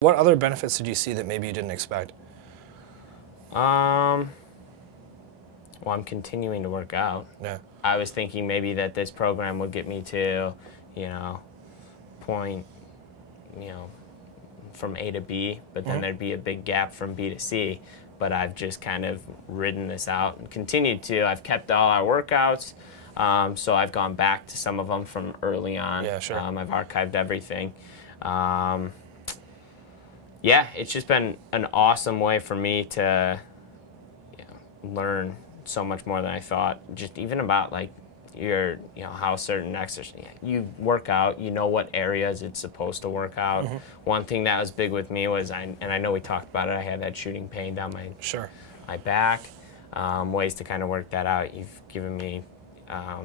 What other benefits did you see that maybe you didn't expect? Well, I'm continuing to work out. Yeah. I was thinking maybe that this program would get me to, point, you know, from A to B, but then there'd be a big gap from B to C. But I've just kind of ridden this out and continued to. I've kept all our workouts, so I've gone back to some of them from early on. Yeah, sure. I've archived everything. Yeah, it's just been an awesome way for me to learn so much more than I thought. Just even about like how certain exercise, you work out, you know what areas it's supposed to work out. One thing that was big with me was, and I know we talked about it, I had that shooting pain down Sure. my back. Ways to kind of work that out. You've given me, a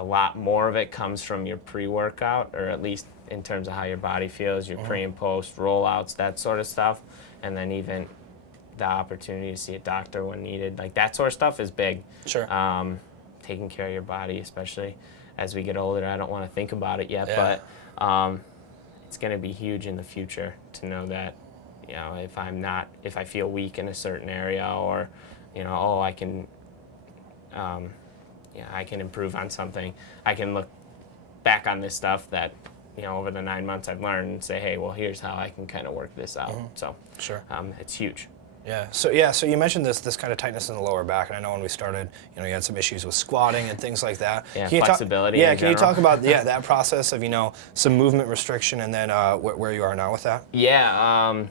lot more of it comes from your pre-workout, or at least in terms of how your body feels, your pre and post rollouts, that sort of stuff, and then even the opportunity to see a doctor when needed, like that sort of stuff is big. Sure. Taking care of your body, especially as we get older. I don't want to think about it yet, Yeah. but it's going to be huge in the future to know that, if I feel weak in a certain area, or, I can, I can improve on something. I can look back on this stuff that, over the 9 months I've learned and say, hey, well, here's how I can kind of work this out. So Sure. it's huge. Yeah. So you mentioned this kind of tightness in the lower back, and I know when we started, you had some issues with squatting and things like that. Yeah, Can you flexibility. Can in you talk general. about that process of some movement restriction, and then where you are now with that? Yeah.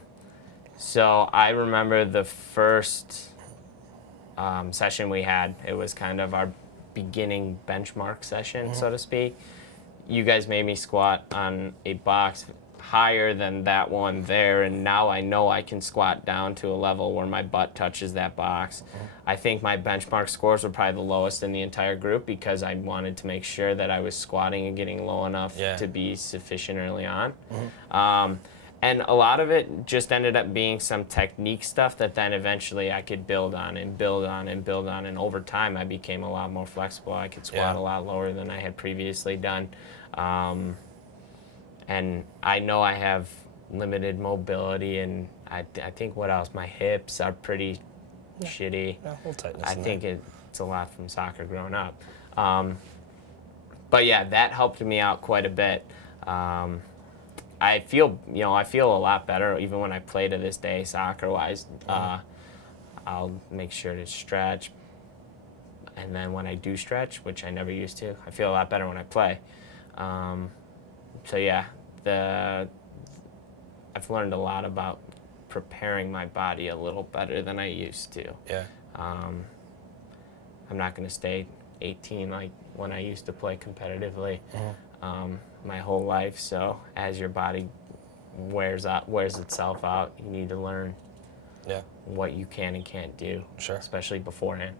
So I remember the first session we had. It was kind of our beginning benchmark session, so to speak. You guys made me squat on a box higher than that one there, and now I know I can squat down to a level where my butt touches that box. I think my benchmark scores were probably the lowest in the entire group, because I wanted to make sure that I was squatting and getting low enough to be sufficient early on. And a lot of it just ended up being some technique stuff that then eventually I could build on and build on and build on. And over time, I became a lot more flexible. I could squat a lot lower than I had previously done. And I know I have limited mobility, and I think, what else? My hips are pretty shitty. Yeah, a little tightness I in think there. it's a lot from soccer growing up. But yeah, that helped me out quite a bit. I feel a lot better even when I play to this day, soccer-wise. I'll make sure to stretch, and then when I do stretch, which I never used to, I feel a lot better when I play. So yeah, I've learned a lot about preparing my body a little better than I used to. Yeah. I'm not going to stay 18 like when I used to play competitively my whole life. So as your body wears itself out, you need to learn Yeah. what you can and can't do, Sure. especially beforehand.